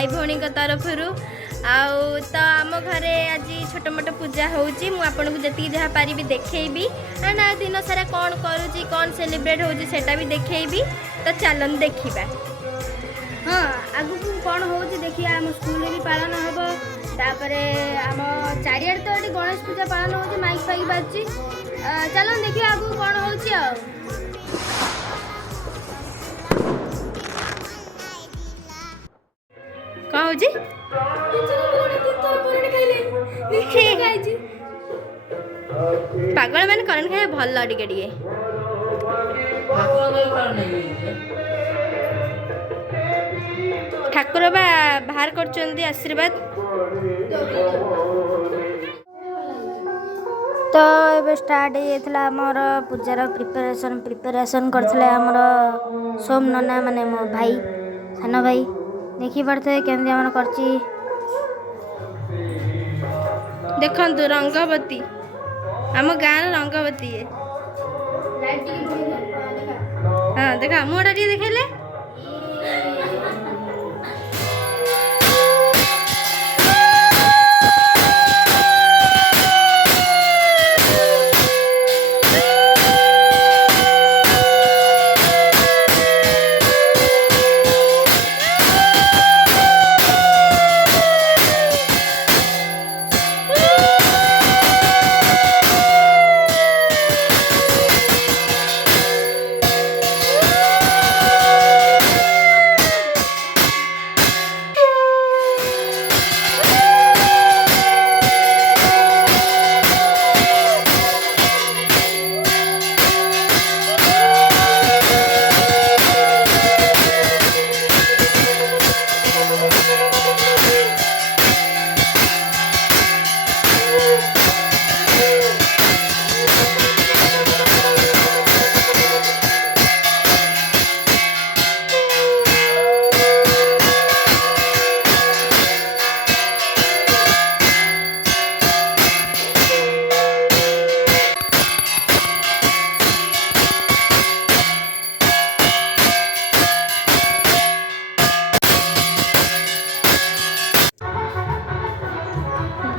भाई भौणी तरफ तो आम घरे आज छोट मोट पूजा होची मु आपन को जति जहाँ पारि देखी ना दिन सारा कौन करुँची कौन सेलिब्रेट होची सेटा भी देखी तो चलन देखा। हाँ आगु कौन होची देखिए आम स्कूल भी पालन हम तापर आम चारियार तो ये गणेश पूजा पालन हो माइक फाइक बाजी चलो देखिए आगु कौन होची आ कौन होची पागल मैंने करंट खाए भल टिके टिके ठाकुर बा बाहर कर आशीर्वाद तो ये स्टार्ट होता मोर पूजार प्रिपेरेसन करते आमर सोम नना माने मो भाई सान भाई देखी पारे केमती आम कर देखु रंगवती आम गाँव रंगवती हाँ देखा मुँहटा टे देखेले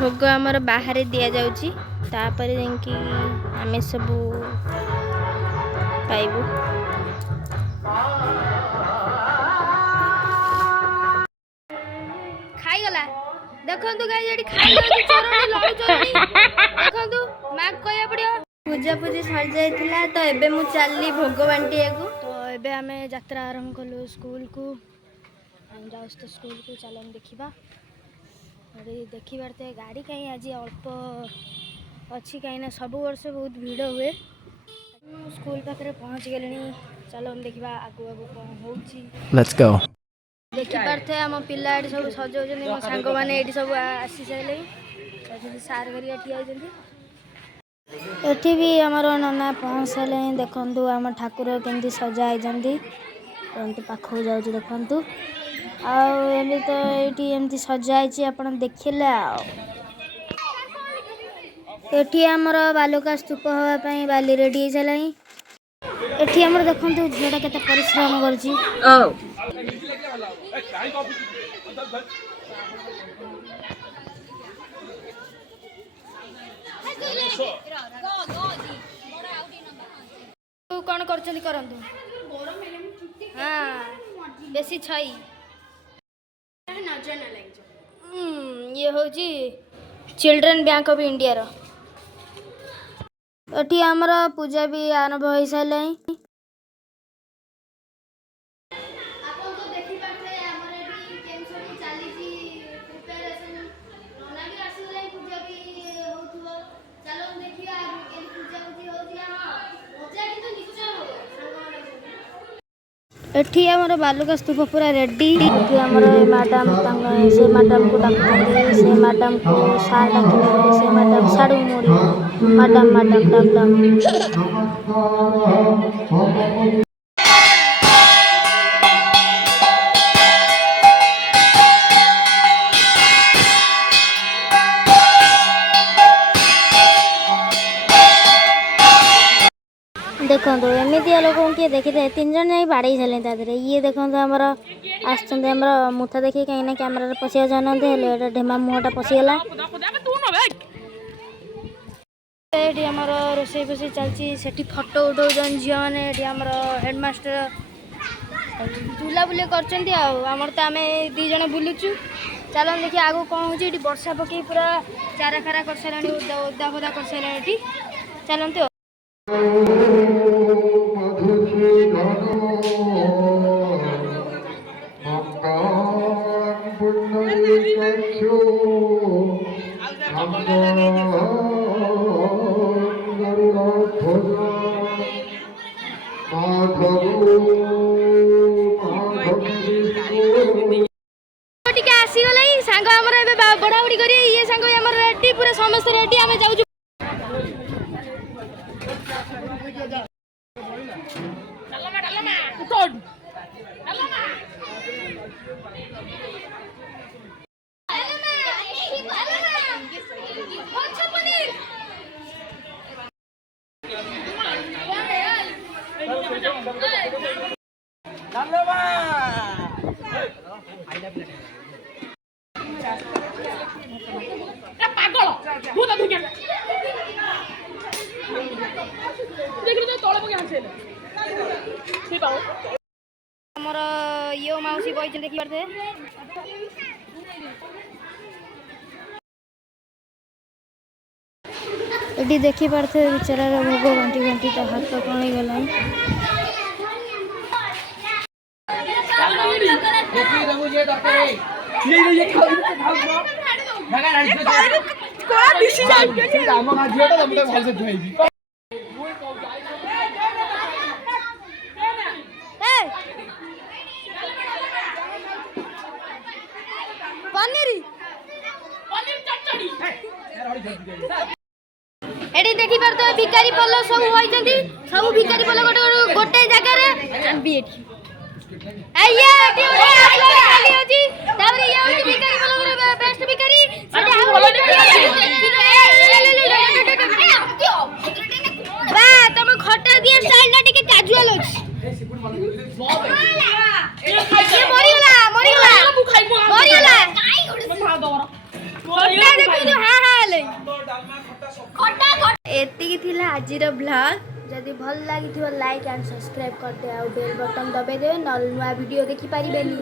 भोग आमर बाहर दि जाऊँगी तापर जाकि आम सब पाइबू खाईगला देखु गाई ये खाई देखु माँ कह पड़ो पूजा पूजी सर जाइला तो एबे मु चलली भोग बांटिया को तो एबे आमे यात्रा आरंभ कलु स्कूल को जाऊँ तो स्कूल को चलन देखा देखी पारते गाड़ी कहीं आज अल्प अच्छी कहीं सब वर्ष बहुत भीड़ हुए स्कूल पाखे पहुँच गले चलो देखा आगु आगु कौन हो देखी पारते आम पिला ये सब सजाऊँ मो सांग मैंने ये सब आसी सारे सार करिया एठी भी आमर नना पहुँच सारे देखु आम ठाकुर केमती सजाई पाखक जाऊँ देखु आमि तो ये एमती सजाई आप देखिले एठी आमर बालुका स्तूप हाँपाई बाली रेडी हो सारे एठी आमर देखु झीटा केते परिश्रम करछि कौन करंतु हाँ बेसी छई ये हूँ चिल्ड्रेन बैंक ऑफ इंडिया रो एठी आमर पूजा भी आरंभ हो सारे एठी आमर बालुका स्तूप पूरा रेडी आमर मैडम से मैडम को डाकुଛନ୍ତି से मैडम को सार डाकिले से मैडम साडू मोड़ी मैडम मैडम देखो एमती लोक किए देखी था 3 जन जा बाड़े सारे ये देखो आमर आसचंदे हमर मुथा देखि कहीं ना कैमरा रे पसिया जानाते हेले एटा ढेमा मुहाटा पसिगला एटी हमर रोसई फसई चलची सेठी फोटो उठौजन झिया माने एटी हमर हेडमास्टर बुला बुले करचंती आ हमर त आमे दी जण बुलुचु चलन देखि आगो कोन होची एटी वर्षा पकी पूरा चारा खरा कर सलानी उदा फदा कर सलानी एटी चलन तो टिके आसी गलै सांग हमर एबे बडाबडी करी ये सांग हमर रेडी पूरा समस्त रेडी आमे जाउछु हमर यो माउसी बइछ देखि परते एटी देखि परते बेचारा भोग घंटी घंटी तो हाथ तो कोणी गला ये एटी देखि परते भिखारी पल्ल सब होइचंती सब भिखारी पल्ल गोटे जगह रे आंबी एटी आइया एटी खाली होची ताबरे ये होची भिखारी पल्ल बेस्ट भिखारी सेटा बा तुम खटा दिए स्टाइल ना टिके कैजुअल होची मरिगला एतिकी थिला आजिर ब्लॉग जदि भल लागिथिबो लाइक एंड सब्सक्राइब करते आ बेल बटन दबाई दे नल नुआ वीडियो देखि पारिबेनी।